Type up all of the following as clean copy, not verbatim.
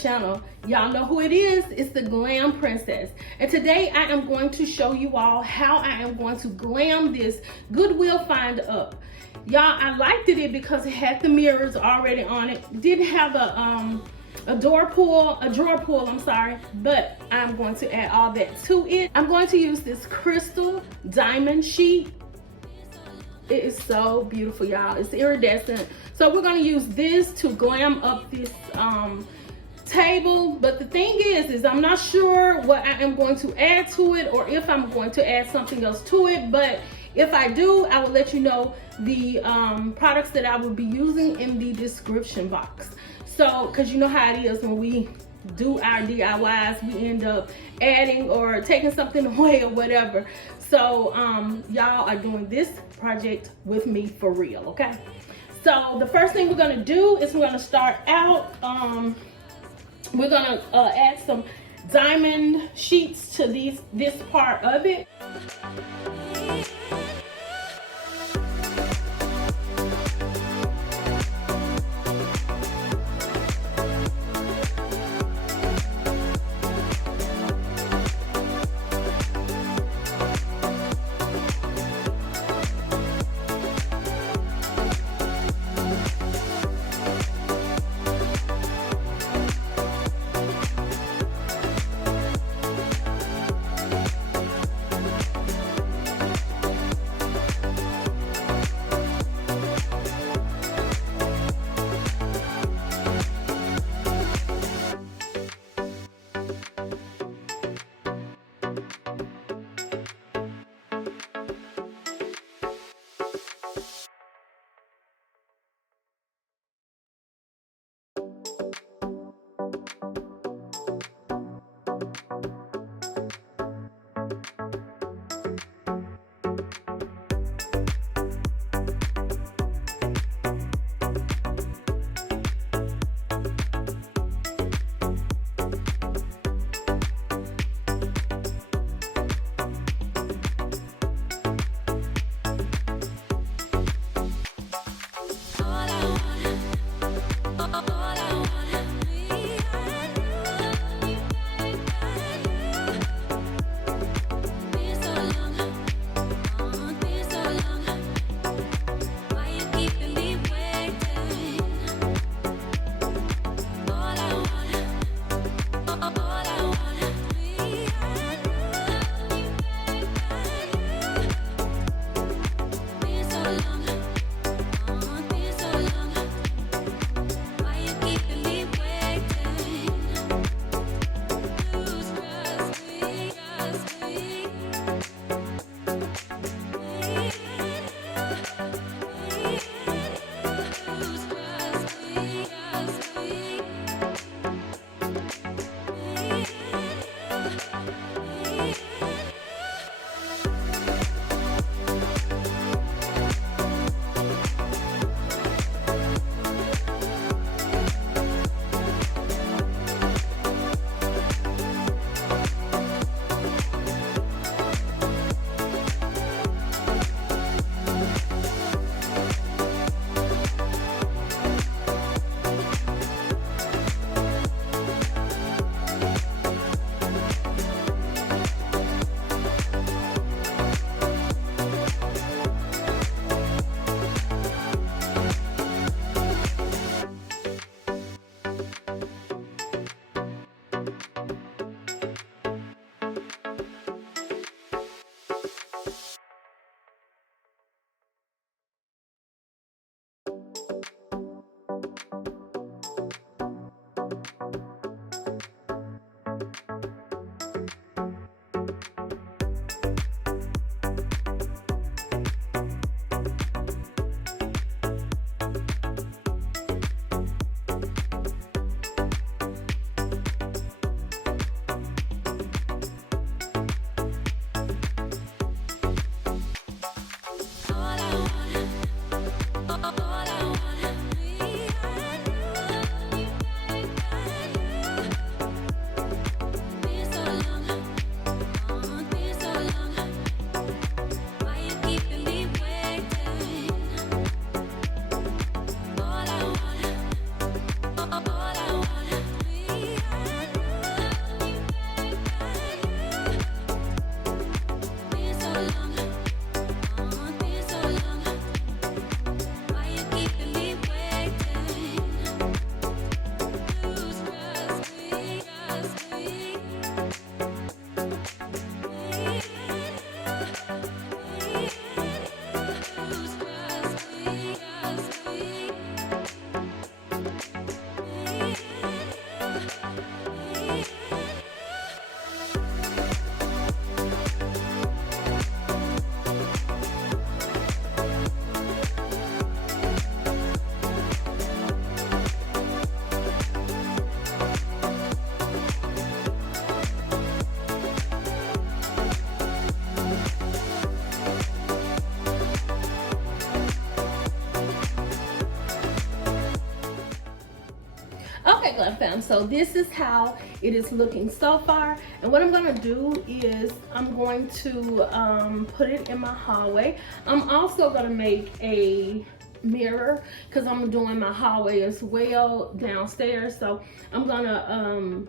channel. Y'all know who it is. It's the Glam Princess. And today I am going to show you all how I am going to glam this Goodwill find up. Y'all, I liked it because it had the mirrors already on it. Didn't have a drawer pull, but I'm going to add all that to it. I'm going to use this crystal diamond sheet. It is so beautiful, y'all. It's iridescent. So we're going to use this to glam up this table. But the thing is I'm not sure what I am going to add to it, or if I'm going to add something else to it. But if I do, I will let you know the products that I will be using in the description box. So, because you know how it is when we do our DIYs, we end up adding or taking something away or whatever. So y'all are doing this project with me for real, okay? So the first thing we're gonna do is we're gonna start out, we're gonna add some diamond sheets to this part of it. Glam fam, so this is how it is looking so far. And what I'm gonna do is I'm going to put it in my hallway. I'm also gonna make a mirror because I'm doing my hallway as well downstairs. So I'm gonna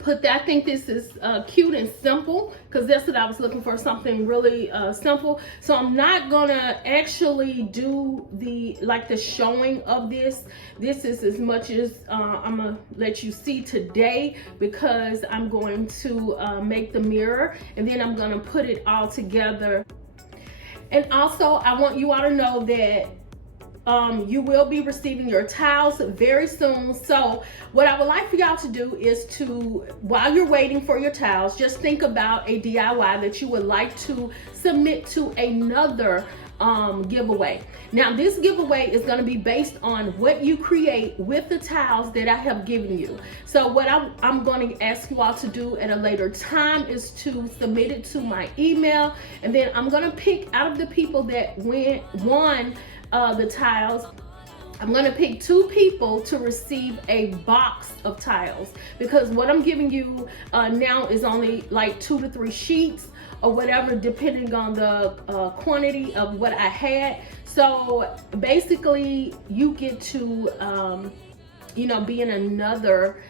put that. I think this is cute and simple because that's what I was looking for, something really simple. So I'm not gonna actually do the showing of this. This is as much as I'm gonna let you see today, because I'm going to make the mirror and then I'm gonna put it all together. And also I want you all to know that you will be receiving your tiles very soon. So what I would like for y'all to do is to, while you're waiting for your tiles, just think about a DIY that you would like to submit to another giveaway. Now this giveaway is going to be based on what you create with the tiles that I have given you. So what I'm going to ask you all to do at a later time is to submit it to my email, and then I'm going to pick out of the people that won the tiles. I'm gonna pick 2 people to receive a box of tiles, because what I'm giving you now is only like 2 to 3 sheets or whatever, depending on the quantity of what I had. So basically you get to you know, be in another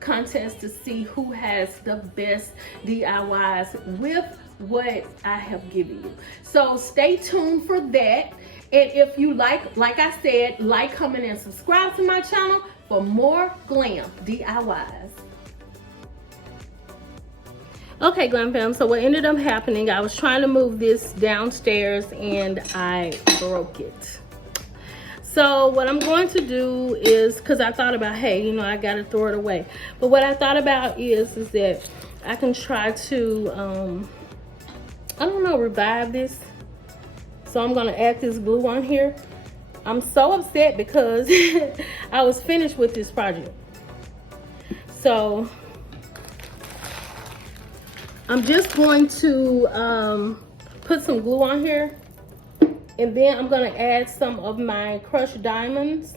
contest to see who has the best DIYs with what I have given you. So stay tuned for that. And if you like I said, like, comment, and subscribe to my channel for more Glam DIYs. Okay, Glam fam, so what ended up happening, I was trying to move this downstairs and I broke it. So what I'm going to do is, because I thought about, hey, you know, I gotta throw it away. But what I thought about is that I can try to I don't know, revive this. So I'm gonna add this glue on here. I'm so upset because I was finished with this project. So I'm just going to put some glue on here, and then I'm gonna add some of my crushed diamonds.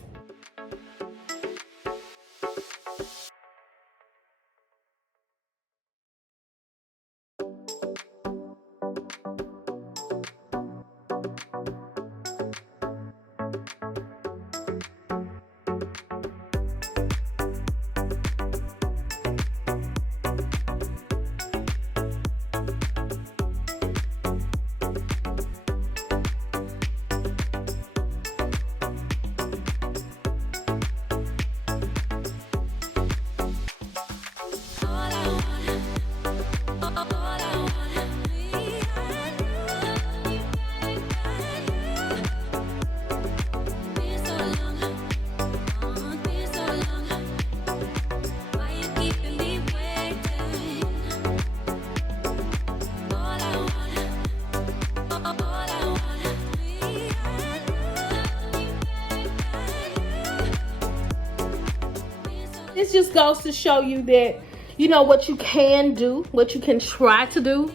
This just goes to show you that, you know, what you can do, what you can try to do.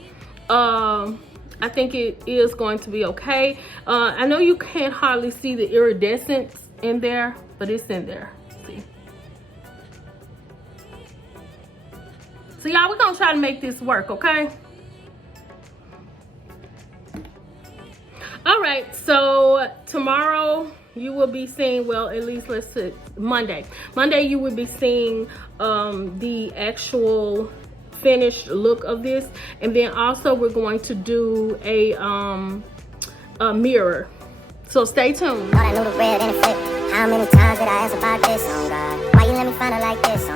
I think it is going to be okay. I know you can't hardly see the iridescence in there, but it's in there. See? So y'all, we're gonna try to make this work, okay? All right, so tomorrow you will be seeing, well, at least let's say Monday you will be seeing the actual finished look of this, and then also we're going to do a mirror, so stay tuned. How many times did I ask about this? Oh God, why you let me find it like this?